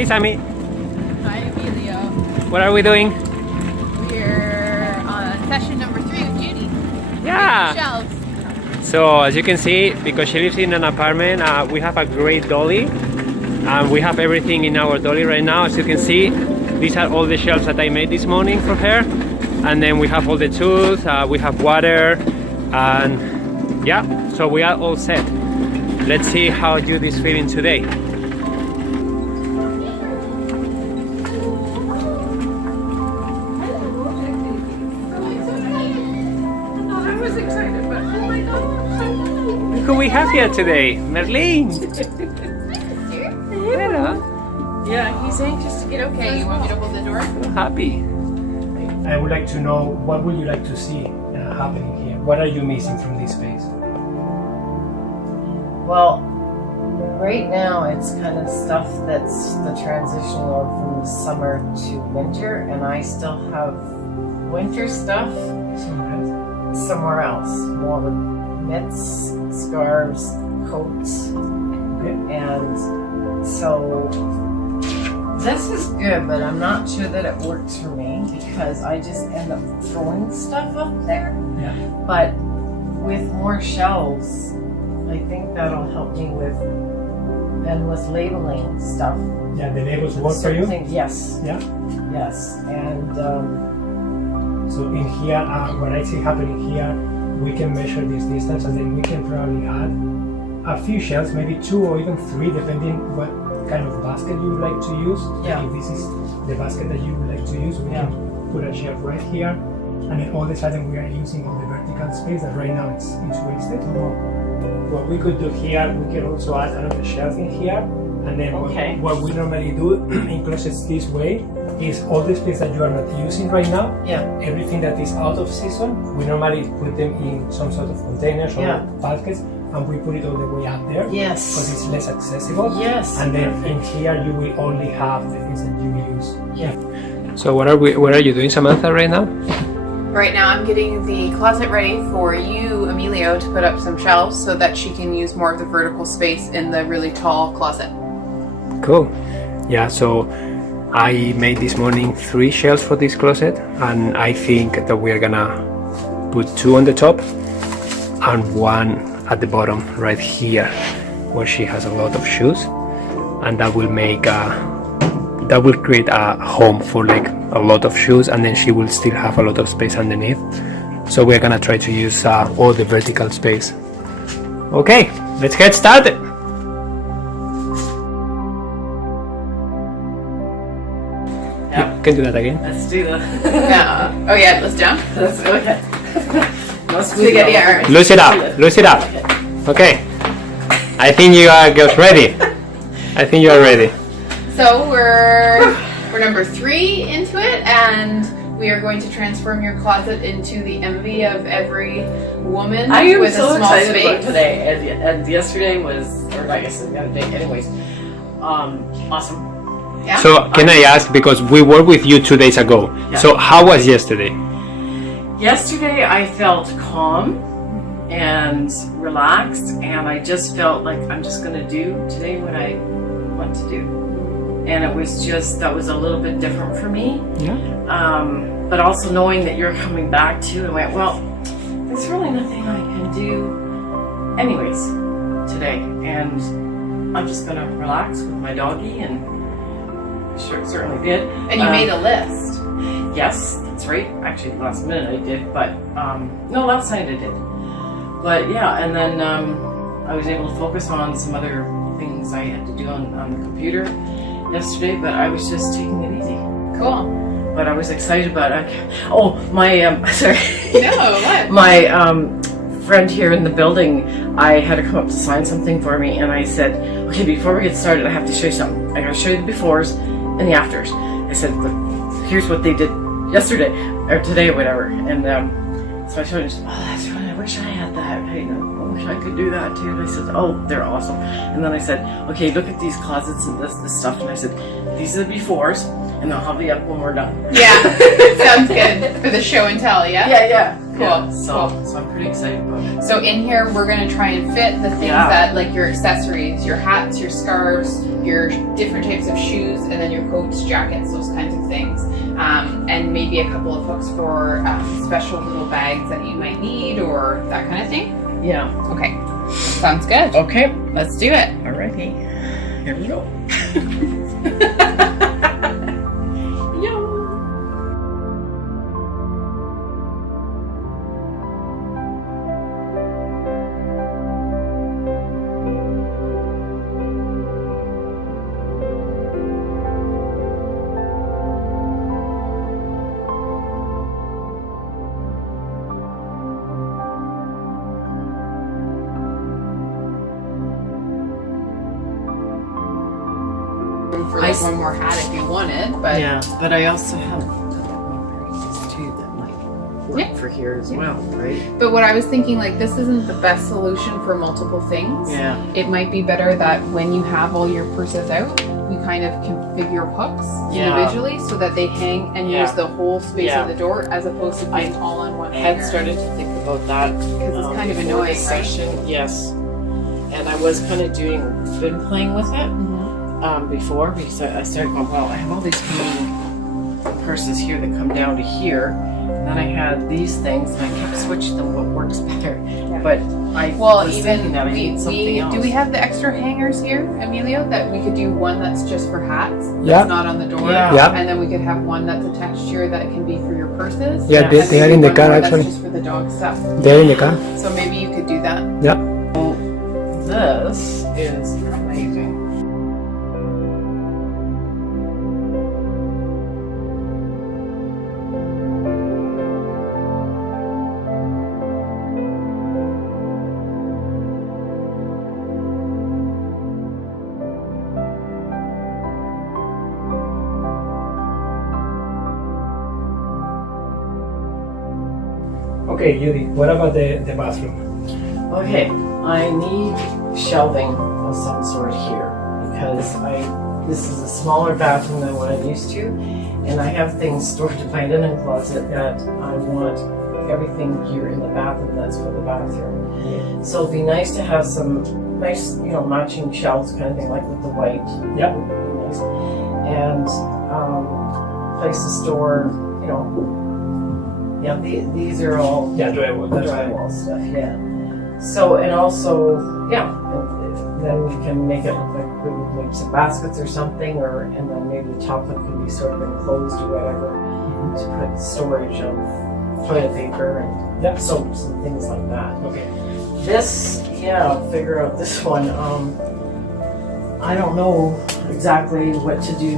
Hey, Sammy. Hi, Emilio. What are we doing? We're on session number 3 with Judie. Yeah. Shelves. So as you can see, because she lives in an apartment, we have a great dolly. We have everything in our dolly right now. As you can see, these are all the shelves that I made this morning for her. And then we have all the tools, we have water, and yeah, so we are all set. Let's see how Judie's feeling today. Look who we have here today, Merlin. Hello. Yeah, he's anxious to get okay. You want me to hold the door? So happy. I would like to know, what would you like to see happening here? What are you missing from this space? Well, right now it's kind of stuff that's the transitional from summer to winter, and I still have winter stuff somewhere else. More mitts, scarves, coats, and so this is good, but I'm not sure that it works for me because I just end up throwing stuff up there. Yeah. But with more shelves, I think that'll help me with labeling stuff. Yeah, the labels work for Certain you? things, yes. Yeah. Yes, and So in here, what I see happening here, we can measure this distance and then we can probably add a few shelves, maybe 2 or even 3, depending what kind of basket you would like to use. Yeah. If this is the basket that you would like to use, we can put a shelf right here, and then all of a sudden we are using all the vertical space that right now it's wasted. What we could do here, we can also add another shelf in here, and then what we normally do in closets this way is all the space that you are not using right now, everything that is out of season, we normally put them in some sort of containers or baskets, and we put it all the way up there. yes, Because it's less accessible. yes, And then in here you will only have the things that you use. yeah. So what are you doing, Samantha, right now? Right now I'm getting the closet ready for you, Emilio, to put up some shelves so that she can use more of the vertical space in the really tall closet. Cool. Yeah, so I made this morning 3 shelves for this closet, and I think that we're gonna put 2 on the top and 1 at the bottom right here where she has a lot of shoes, and that will create a home for like a lot of shoes, and then she will still have a lot of space underneath. So we're gonna try to use all the vertical space. Okay, let's get started. You can do that again. Let's do that. Yeah. Oh yeah, let's jump. Let's do it. Together. Loose it up. Loose it up. Okay. I think you are girls ready. I think you are ready. So we're number 3 into it, and we are going to transform your closet into the envy of every woman I am with so a small excited space. about today, and yesterday was, or I guess the other day, anyways. Awesome. Yeah. So can I ask, because we were with you 2 days ago, so how was yesterday? Yesterday I felt calm and relaxed, and I just felt like I'm just going to do today what I want to do. And it was just, that was a little bit different for me. Yeah. But also knowing that you're coming back too, I went, well, there's really nothing I can do anyways today. And I'm just going to relax with my doggy, and certainly did. And you made a list. Yes, that's right. Actually, last minute I did, but no, last night I did. But yeah, and then I was able to focus on some other things I had to do on the computer yesterday, but I was just taking it easy. Cool. But I was excited about it. Oh, my sorry. No, what? My friend here in the building, I had her come up to sign something for me, and I said, okay, before we get started, I have to show you something. I gotta show you the befores and the afters. I said, look, here's what they did yesterday or today or whatever. And so I showed her. She said, oh, that's funny. I wish I had that. I wish I could do that too. And I said, oh, they're awesome. And then I said, okay, look at these closets and this stuff. And I said, these are the befores. and I'll have you up when we're done. Yeah, sounds good for the show and tell. Yeah. Yeah. Cool. Yeah, so I'm pretty excited about it. So in here, we're gonna try and fit the things that, like your accessories, your hats, your scarves, your different types of shoes, and then your coats, jackets, those kinds of things. And maybe a couple of hooks for special little bags that you might need or that kind of thing. Yeah. Okay. Sounds good. Okay. Let's do it. Alrighty. Here we go. For like one more hat if you wanted, but Yeah, but I also have a couple more pieces too that might work for here as well, right? But what I was thinking, like, this isn't the best solution for multiple things. Yeah. It might be better that when you have all your purses out, you kind of configure hooks individually so that they hang and use the whole space of the door as opposed to being all on one I had hanger. started to think about that Because it's kind of before annoying, the right? session. Yes, and I was kind of been playing with it before because I started going, well, I have all these hanging purses here that come down to here, and then I had these things, and I kept switching them. What works better? But I was thinking that I need something else. do we have the extra hangers here, Emilio, that we could do one that's just for hats, Yeah. that's not on the door, Yeah. and then we could have one that's attached here that can be for your purses. Yeah, Yeah. they are in the One car more actually. That's just for the dog stuff. They're in the car. So maybe you could do that. Yeah. This is amazing. Okay, Judie, what about the bathroom? Okay, I need shelving of some sort here because this is a smaller bathroom than what I'm used to, and I have things stored in my linen closet that I want everything here in the bathroom that's for the bathroom. So it'd be nice to have some nice, matching shelves kind of thing, like with the white. Yeah. Would be nice. And place to store, these are all Yeah, drywall. That's right. drywall stuff, yeah. So, and also, and then we can make it look like we would make some baskets or something, and then maybe the top one could be sort of enclosed or whatever to put storage of toilet paper and soaps and things like that. Okay. This, figure out this one. I don't know exactly what to do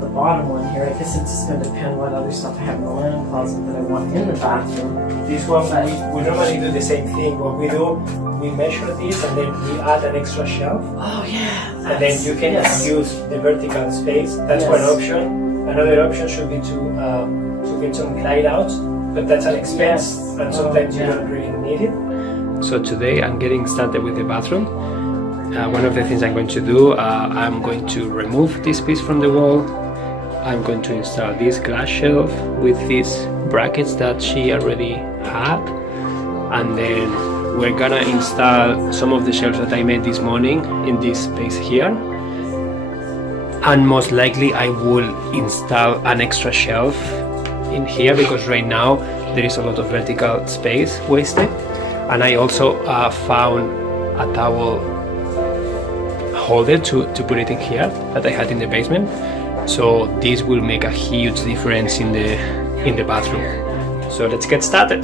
the bottom one here. I guess it's just going to depend what other stuff I have in the linen closet that I want in the bathroom. This one, we normally do the same thing. What we do, we measure this and then we add an extra shelf. Oh yeah. And then you can use the vertical space. That's one option. Another option should be to get some glide outs, but that's an expense and sometimes you don't really need it. So today I'm getting started with the bathroom. One of the things I'm going to do, I'm going to remove this piece from the wall. I'm going to install this glass shelf with these brackets that she already had, and then we're gonna install some of the shelves that I made this morning in this space here, and most likely I will install an extra shelf in here because right now there is a lot of vertical space wasted, and I also found a towel holder to put it in here that I had in the basement. So this will make a huge difference in the bathroom. So let's get started.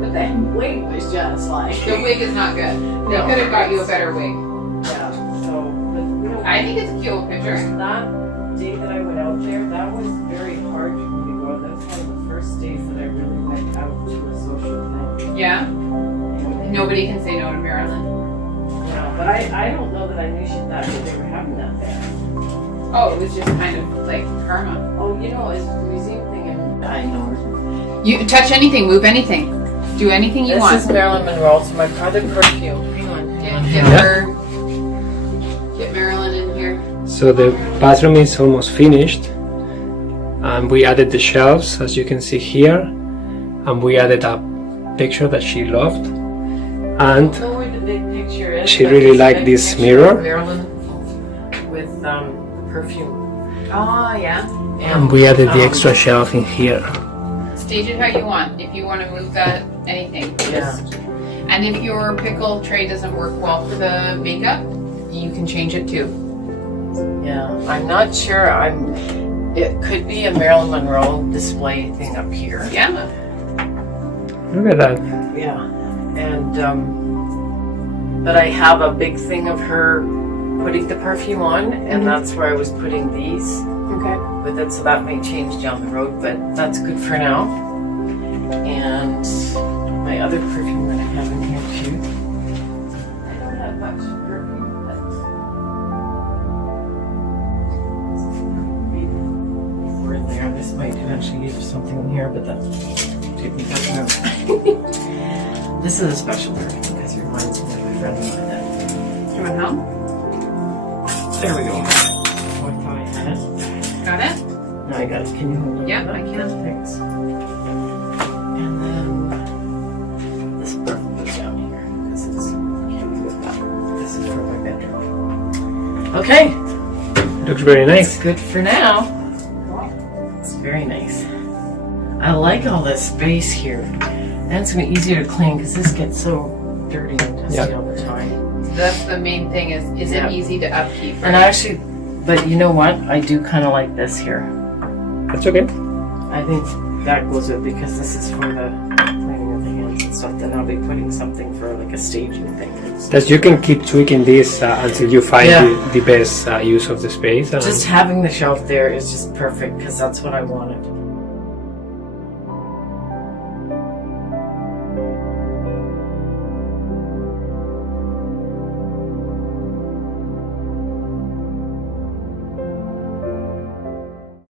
But the wig was just like. The wig is not good. They could have got you a better wig. Yeah. So, but I think it's a cute picture. that day that I went out there, that was very hard for me to go out. That was one of the first days that I really went out to a social thing. Yeah. Nobody can say no to Marilyn. Yeah, but I don't know that I knew that they were having that there. Oh, it was just kind of like karma. Oh, it's a museum thing, and I know. You touch anything, move anything, do anything you want. This is Marilyn Monroe, so my product perfume. Hang on. Get Marilyn in here. So the bathroom is almost finished, and we added the shelves, as you can see here, and we added a picture that she loved, and know where the big picture is. she but really there's a liked big this picture mirror. of Marilyn with perfume. Oh, yeah. And we added the extra shelf in here. Stage it how you want. If you want to move that, anything. Yeah. And if your pickle tray doesn't work well for the makeup, you can change it too. Yeah, I'm not sure. It could be a Marilyn Monroe display thing up here. Yeah. Look at that. Yeah, and but I have a big thing of her putting the perfume on, and that's where I was putting these Okay. with it. So that may change down the road, but that's good for now. And my other perfume that I have in here too. I don't have much perfume, but we're in there. This might actually leave something in here, but that's take me back now. This is a special perfume because it reminds me of a friend of mine that. Do you want help? There we go. Oh, I thought I had it. Got it? No, I got it. Can you hold it? Yeah, I can. Thanks. And then this perfume goes down here because it's can't be with that. This is for my bedroom. Okay, Looks very nice. it's good for now. It's very nice. I like all this space here. And it's gonna be easier to clean because this gets so dirty and dusty Yeah. all the time. That's the main thing is Yeah. it easy to upkeep? And I actually, but you know what? I do kind of like this here. That's okay. I think that goes with because this is for the cleaning of the hands and stuff. Then I'll be putting something for like a staging thing. That you can keep tweaking this until you find Yeah. the best use of the space. Just having the shelf there is just perfect because that's what I wanted.